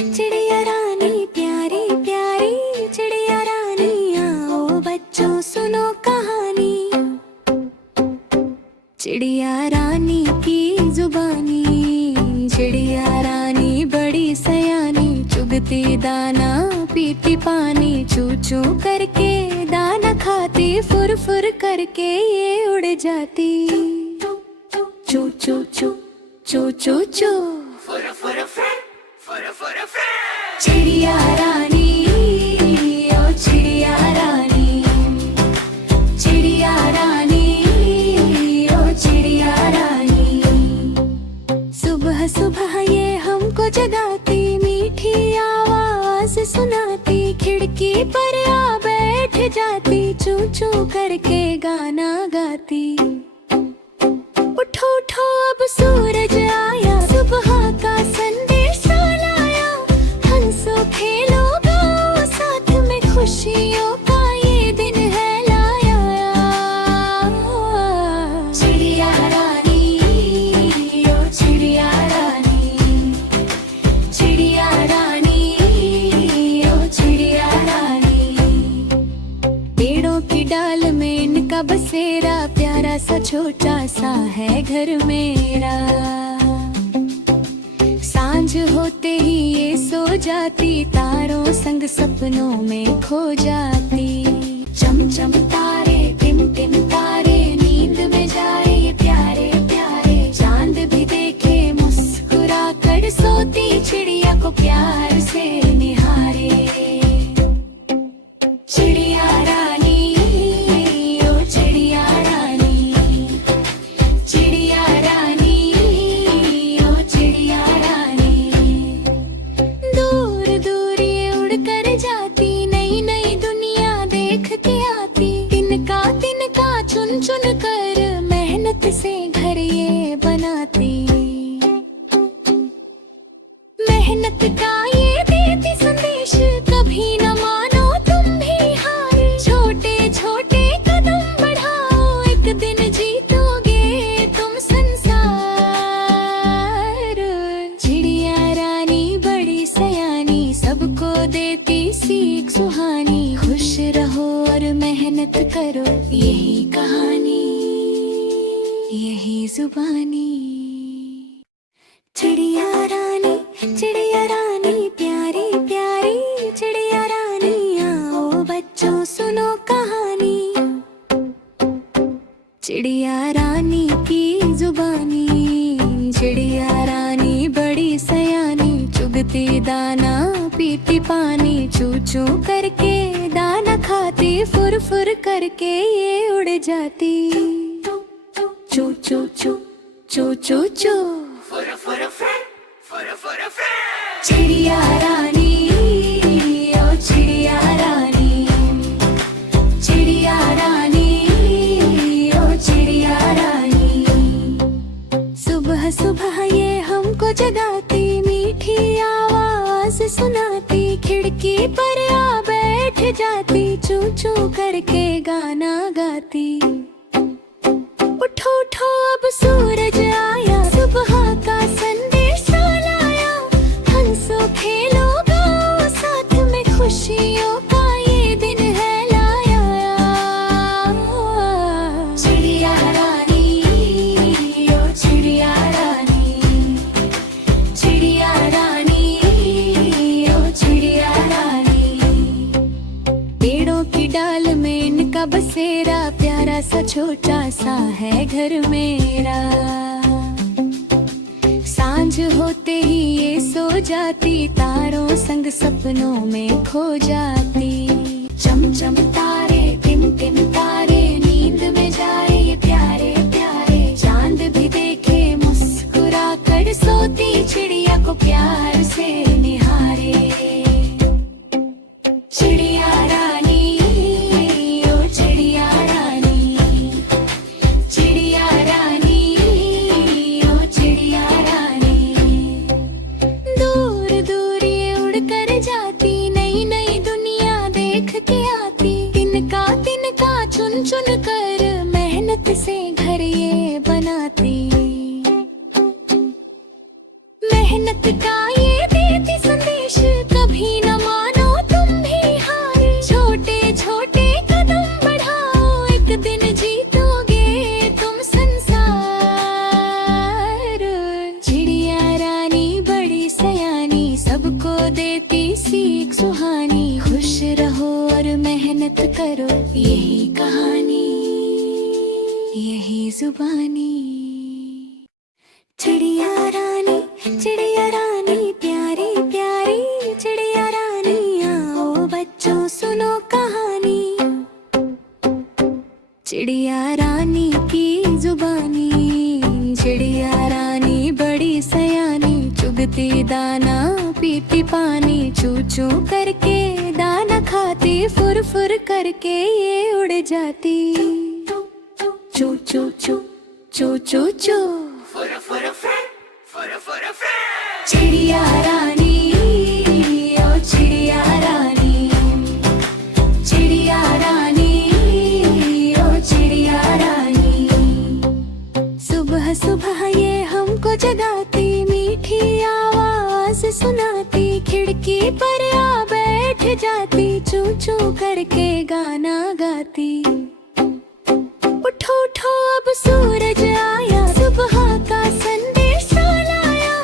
चिड़िया रानी प्यारी प्यारी चिड़िया रानी, आओ बच्चों सुनो कहानी। चिड़िया रानी की जुबानी, चिड़िया रानी बड़ी सयानी, चुगती दाना पीती पानी, चू चू करके दाना खाती, फुर फुर करके ये उड़ जाती। चू चू चू चू चू चू फुर फुर फुर फुर फुर। चिड़िया रानी ओ चिड़िया रानी, चिड़िया रानी ओ चिड़िया रानी। सुबह सुबह ये हमको जगाती, मीठी आवाज सुनाती, खिड़की पर आ बैठ जाती, चू चू करके गाना गाती। उठो उठो अब सूरज आया, सुबह का संदेश लाया, हंसो खेलो गाओ साथ में, खुशियों का ये दिन है लाया। चिड़िया रानी ओ चिड़िया रानी, चिड़िया रानी ओ चिड़िया रानी। पेड़ों की डाल में इनका बसेरा, प्यारा सा छोटा सा है घर मेरा। सांझ होते ही ये सो जाती, तारों संग सपनों में खो जाती। चम चम तारे टिम टिम तारे, नींद में जाए ये प्यारे प्यारे, चांद भी देखे मुस्कुरा कर सोती, चिड़िया को प्यार से निहारे। चिड़िया रानी ओ चिड़िया रानी, चिड़िया रानी ओ चिड़िया रानी। दूर दूर ये उड़ कर जाती, नई नई दुनिया देख के आती, तिनका चुन चुन कर मेहनत से घर ये बनाती। मेहनत का ये देती संदेश, कभी न मानो तुम भी हार, छोटे छोटे कदम बढ़ाओ, एक दिन जीतोगे तुम संसार। चिड़िया रानी बड़ी सयानी, सबको देती सीख सुहानी, खुश रहो और मेहनत करो, यही कहानी यही जुबानी। चिड़िया रानी प्यारी प्यारी चिड़िया रानी, आओ बच्चों सुनो कहानी। चिड़िया रानी की जुबानी, चिड़िया रानी बड़ी सयानी, चुगती दाना पीती पानी, चू चू करके दाना खाती, फुर फुर करके ये उड़ जाती। चू चू चू चू चू चू फुर फुर फुर फुर फुर। चिड़िया रानी ओ चिड़िया रानी, चिड़िया रानी ओ चिड़िया रानी। सुबह सुबह ये हमको जगाती, मीठी आवाज सुनाती, खिड़की पर आ बैठ जाती, चू चू करके गाना गाती। उठो उठो अब सूरज आया, सुबह का संदेश लाया, हंसो खेलो गाओ साथ में, खुशियों का ये दिन है लाया। चिड़िया रानी ओ चिड़िया रानी, चिड़िया रानी ओ चिड़िया रानी। पेड़ों की डाल में इनका बसेरा, प्यारा सा छोटा सा है घर मेरा। सांझ होते ही ये सो जाती, तारों संग सपनों में खो जाती। चम चम तारे टिम टिम तारे, नींद में जाए ये प्यारे प्यारे, चांद भी देखे मुस्कुरा कर सोती, चिड़िया को प्यार से निहारे। चिड़िया रानी ओ चिड़िया रानी, चिड़िया रानी ओ चिड़िया रानी। दूर दूर ये उड़ कर जाती, नई नई दुनिया देख के आती, तिनका चुन चुन कर मेहनत से घर ये बनाती। मेहनत का ये देती संदेश, करो, यही कहानी, यही जुबानी। चिड़िया रानी प्यारी प्यारी चिड़िया रानी, आओ बच्चों सुनो कहानी। चिड़िया रानी की जुबानी, चिड़िया रानी बड़ी सयानी, चुगती दाना पीती पानी, चू चू करके दाना खाती, फुर फुर करके ये उड़ जाती। चू चू चू चू चू चू चिड़िया रानी, ओ चिड़िया रानी, चिड़िया रानी, ओ चिड़िया रानी। सुबह सुबह ये हमको जगाती, मीठी आवाज सुनाती, खिड़की पर आ बैठ जाती, चू चू करके गाना गाती। उठो उठो अब सूरज आया, सुबह का संदेश लाया,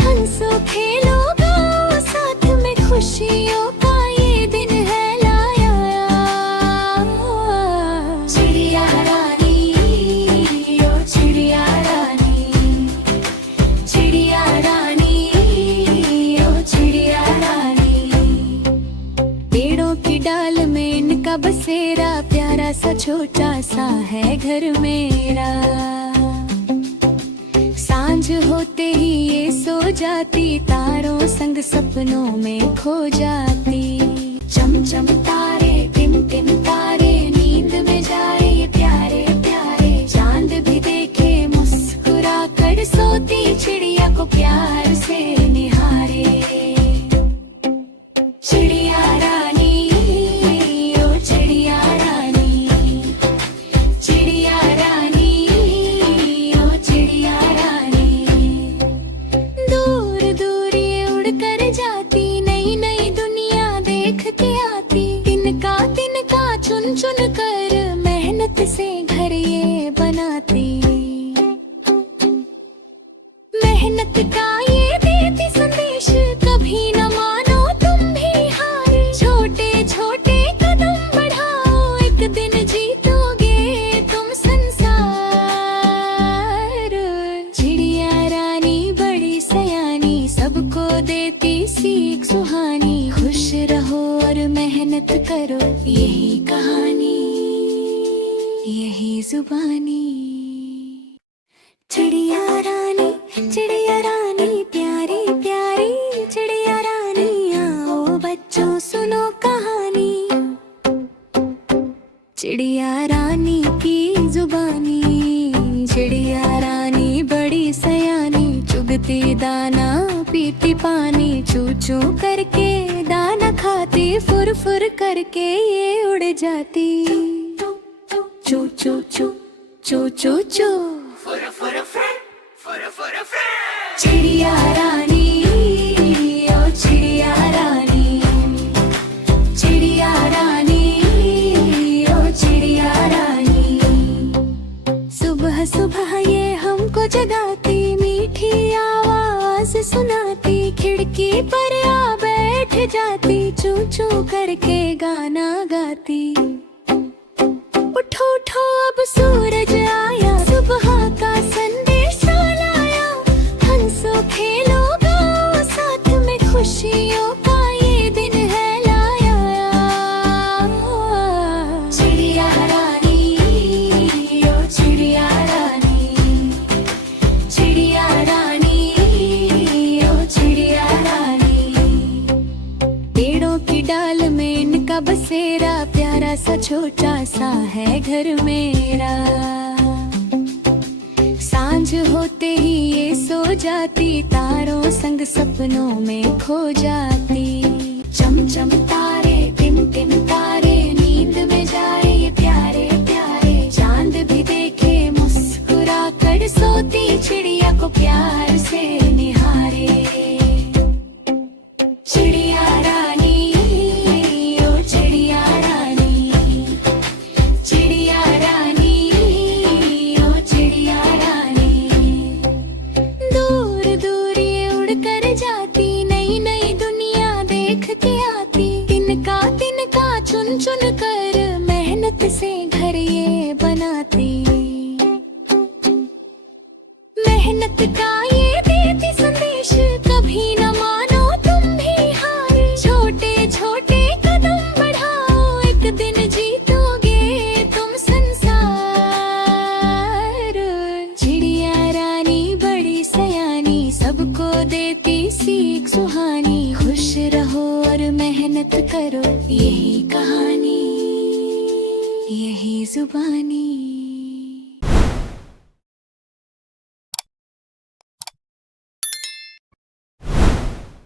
हंसो खेलो गाओ साथ में, खुशियों का ये दिन है लाया। चिड़िया रानी, ओ चिड़िया रानी, चिड़िया रानी, ओ चिड़िया रानी। पेड़ों की डाल में इनका बसेरा, प्यारा सा छोटा सा है घर मेरा। सांझ होते ही ये सो जाती, तारों संग सपनों में खो जाती। चम चम तारे टिम टिम तारे, नींद में जाए ये प्यारे प्यारे, चांद भी देखे मुस्कुरा कर सोती, चिड़िया को प्यार से निहारे। चिड़िया रानी, ओ चिड़िया रानी, चिड़िया रानी, ओ चिड़िया रानी। दूर दूर ये उड़ कर जाती, नई नई दुनिया देख के आती, तिनका तिनका चुन चुन कर मेहनत से घर ये बनाती। मेहनत का ये देती संदेश, कभी न मानो तुम भी हार, छोटे छोटे कदम बढ़ाओ, एक दिन जीतोगे तुम संसार। चिड़िया रानी बड़ी सयानी, सबको देती सीख सुहानी, खुश रहो और मेहनत करो, यही कहानी, यही जुबानी। चिड़िया रानी प्यारी प्यारी चिड़िया रानी, आओ बच्चों सुनो कहानी। चिड़िया रानी की जुबानी, चिड़िया रानी बड़ी सयानी, चुगती दाना पीती पानी, चू चू करके दाना खाती, फुर फुर करके ये उड़ जाती। चू चू चू चू चू चू चिड़िया रानी, ओ चिड़िया रानी, चिड़िया रानी, ओ चिड़िया रानी। सुबह सुबह ये हमको जगाती, मीठी आवाज सुनाती, खिड़की पर आ बैठ जाती, चू चू करके गाना गाती। उठो उठो अब सूरज आया, सुबह का संदेश लाया, हंसो खेलो गाओ साथ में, खुशियों का ये दिन है लाया। चिड़िया रानी, ओ चिड़िया रानी, चिड़िया रानी, ओ चिड़िया रानी। पेड़ों की डाल में इनका बसेरा, प्यारा सा छोटा सा है घर मेरा। सांझ होते ही ये सो जाती, तारों संग सपनों में खो जाती। चम चम तारे टिम टिम तारे, नींद में जाए ये प्यारे प्यारे, चांद भी देखे मुस्कुरा कर सोती, चिड़िया को प्यार से निहारे। चिड़िया रानी, ओ चिड़िया रानी, चिड़िया रानी, ओ चिड़िया रानी। दूर दूर ये उड़ कर जाती, नई नई दुनिया देख के आती, तिनका तिनका चुन चुन कर मेहनत करो, यही कहानी, यही जुबानी।